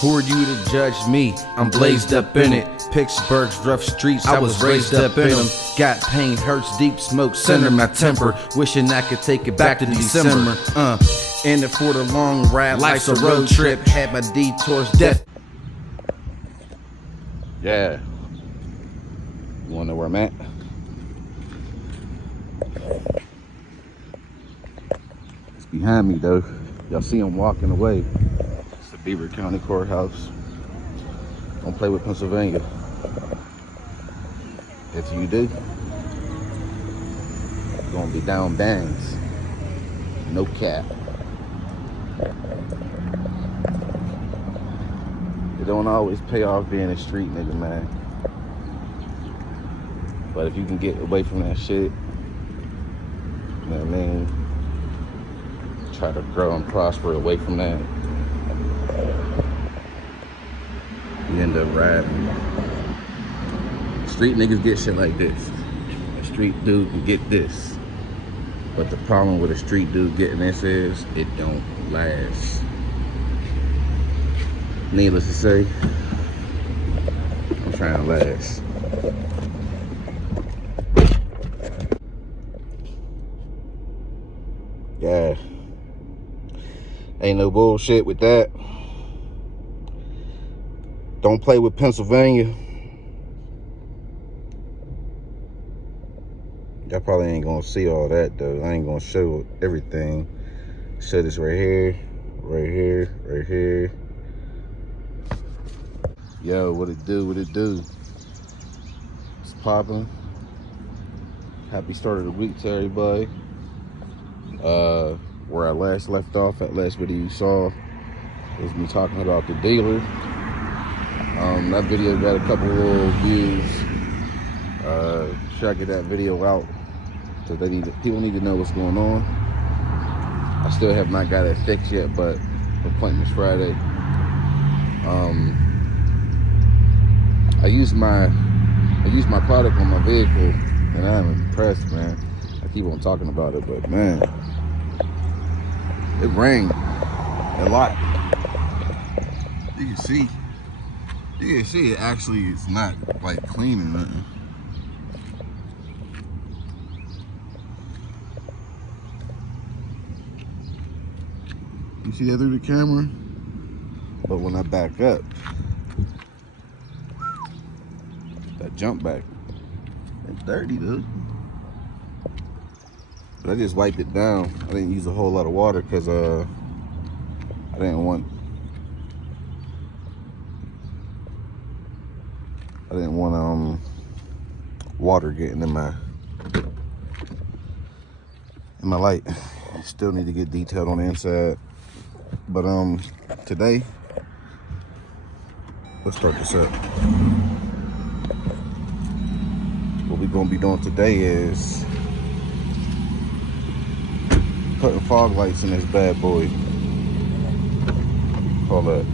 Who are you to judge me? I'm blazed up in it. Pittsburgh's rough streets, I was raised up in them. Got pain, hurts, deep smoke, center my temper. Wishing I could take it back to December. In it for the long ride, life's a road trip. Had my detours, death. Yeah. You wanna know where I'm at? It's behind me though. Y'all see him walking away. It's the Beaver County Courthouse. Don't play with Pennsylvania. If you do, you're gonna be down bangs. No cap. It don't always pay off being a street nigga, man. But if you can get away from that shit, you know what I mean? Try to grow and prosper away from that. You end up riding. Street niggas get shit like this. A street dude can get this. But the problem with a street dude getting this is, it don't last. Needless to say, I'm trying to last. Yeah. Ain't no bullshit with that. Don't play with Pennsylvania. Y'all probably ain't gonna see all that though. I ain't gonna show everything. Show this right here, right here, right here. Yo, what it do, what it do? It's popping. Happy start of the week to everybody. Where I last left off, that last video you saw was me talking about the dealer. That video got a couple little views. Should I get that video out? Because people need to know what's going on. I still have not got it fixed yet, but appointment's Friday. I used my product on my vehicle, and I'm impressed, man. I keep on talking about it, but man, it rained a lot. You can see it actually is not like clean or nothing. You see that through the camera? But when I back up, that jump back, it's dirty, dude. But I just wiped it down. I didn't use a whole lot of water because I didn't want water getting in my light. I still need to get detailed on the inside. But today, let's start this up. What we're gonna be doing today is putting fog lights in this bad boy. Hold up.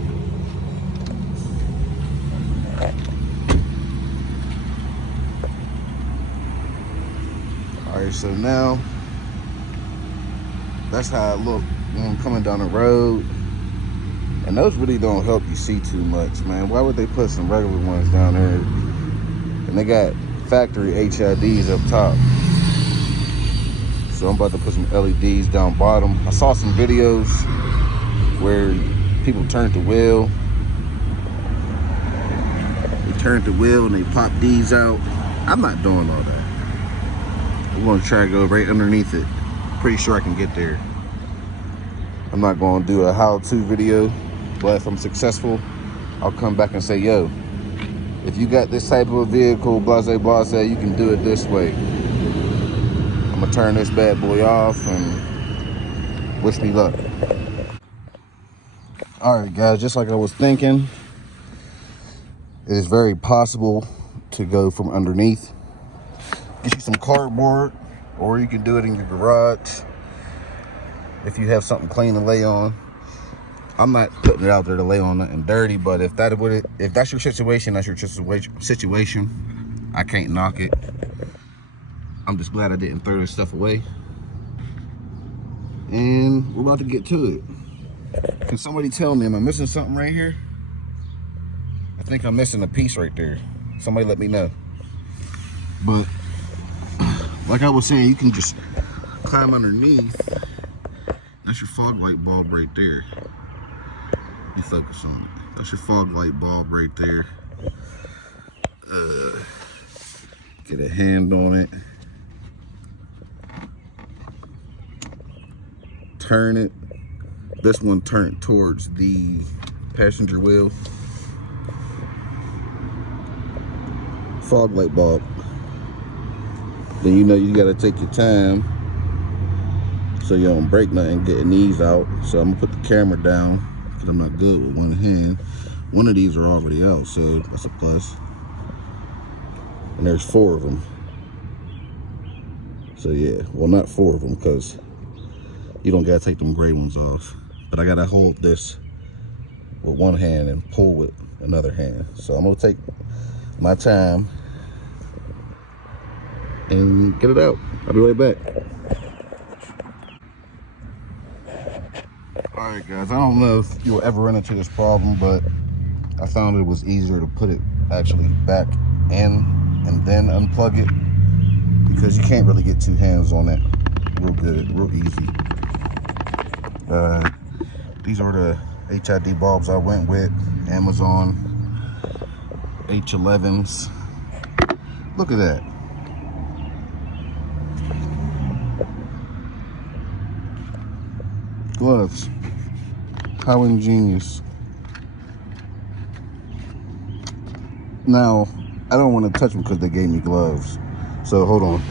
Alright, so now that's how it look when I'm coming down the road. And those really don't help you see too much, man. Why would they put some regular ones down there? And they got factory HIDs up top. So I'm about to put some LEDs down bottom. I saw some videos where people turned the wheel. They turned the wheel and they popped these out. I'm not doing all that. I'm gonna try to go right underneath it. Pretty sure I can get there. I'm not gonna do a how-to video, but if I'm successful, I'll come back and say, yo, if you got this type of a vehicle, blase, you can do it this way. I'm gonna turn this bad boy off and wish me luck. All right, guys, just like I was thinking, it is very possible to go from underneath. Get you some cardboard, or you can do it in your garage if you have something clean to lay on. I'm not putting it out there to lay on nothing dirty, but if that's your situation, that's your situation. I can't knock it. I'm just glad I didn't throw this stuff away. And we're about to get to it. Can somebody tell me, am I missing something right here? I think I'm missing a piece right there. Somebody let me know. But like I was saying, you can just climb underneath. That's your fog light bulb right there. You focus on it. That's your fog light bulb right there. Get a hand on it. Turn it. This one turned towards the passenger wheel. Fog light bulb. Then you know you gotta take your time so you don't break nothing, getting these out. So I'm gonna put the camera down because I'm not good with one hand. One of these are already out, so that's a plus. And there's 4 of them. So yeah, well, not 4 of them because you don't gotta take them gray ones off. But I gotta hold this with one hand and pull with another hand. So I'm gonna take my time and get it out. I'll be right back. All right, guys, I don't know if you'll ever run into this problem, but I found it was easier to put it actually back in and then unplug it, because you can't really get 2 hands on it real good, real easy. These are the HID bulbs I went with, Amazon H11s. Look at that. Gloves. How ingenious. Now, I don't want to touch them because they gave me gloves. So hold on.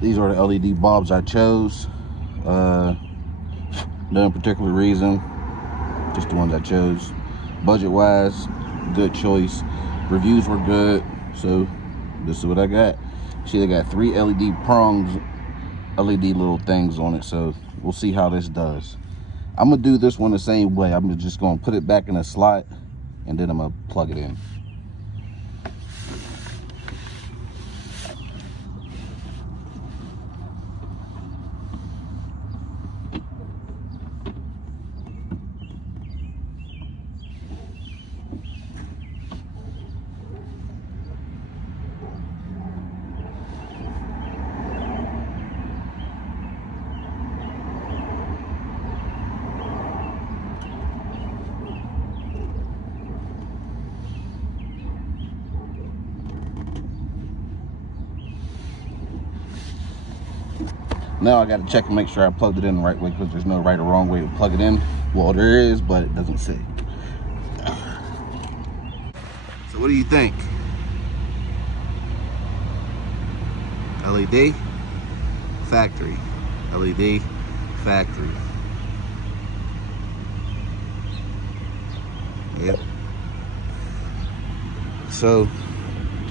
These are the LED bulbs I chose. No particular reason, just the ones I chose. Budget wise, good choice. Reviews were good, so this is what I got. See, they got 3 LED prongs, LED little things on it, so we'll see how this does. I'm gonna do this one the same way. I'm just gonna put it back in a slot and then I'm gonna plug it in. Now I got to check and make sure I plugged it in the right way, because there's no right or wrong way to plug it in. Well, there is, but it doesn't say. So what do you think? LED, factory. LED, factory. Yep. So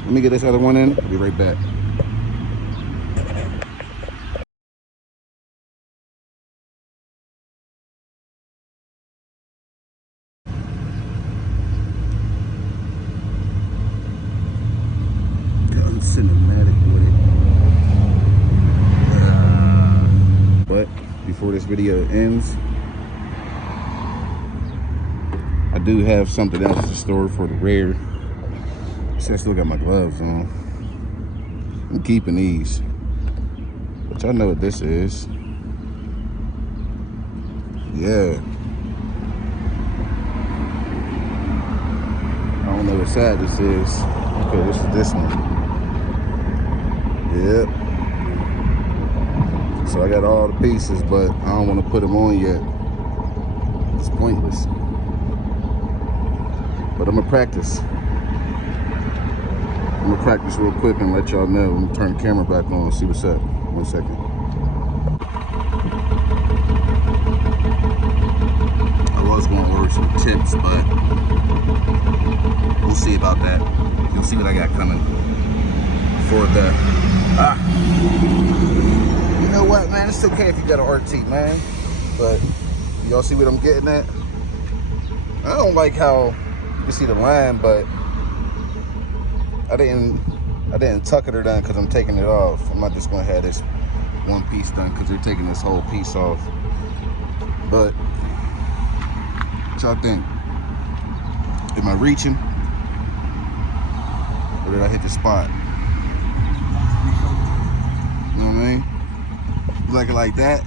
let me get this other one in. I'll be right back. Cinematic with it. But before this video ends, I do have something else to store for the rear. See, I still got my gloves on. I'm keeping these, but y'all know what this is. Yeah. I don't know what side this is. Okay, this is this one. Yep. So I got all the pieces, but I don't want to put them on yet. It's pointless. But I'm gonna practice. I'm gonna practice real quick and let y'all know. I'm gonna turn the camera back on and see what's up. 1 second. I was gonna order some tips, but we'll see about that. You'll Let's see what I got coming for the, you know what, man, it's okay if you got an RT, man, but y'all see what I'm getting at? I don't like how you can see the line, but I didn't tuck it or done because I'm taking it off. I'm not just gonna have this one piece done because they're taking this whole piece off. But what y'all think? Am I reaching? Or did I hit the spot? You know what I mean? You like it like that?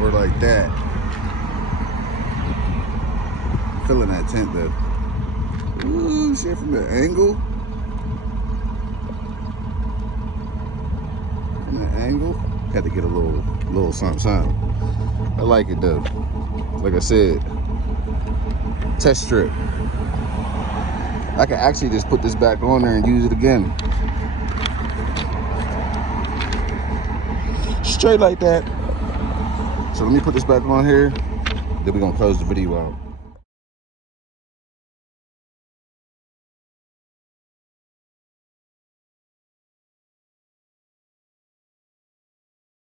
Or like that? Feeling that tint though. Ooh, shit, from the angle. From the angle. Had to get a little something. I like it though. Like I said, test strip. I can actually just put this back on there and use it again. Straight like that. So let me put this back on here. Then we're gonna close the video out.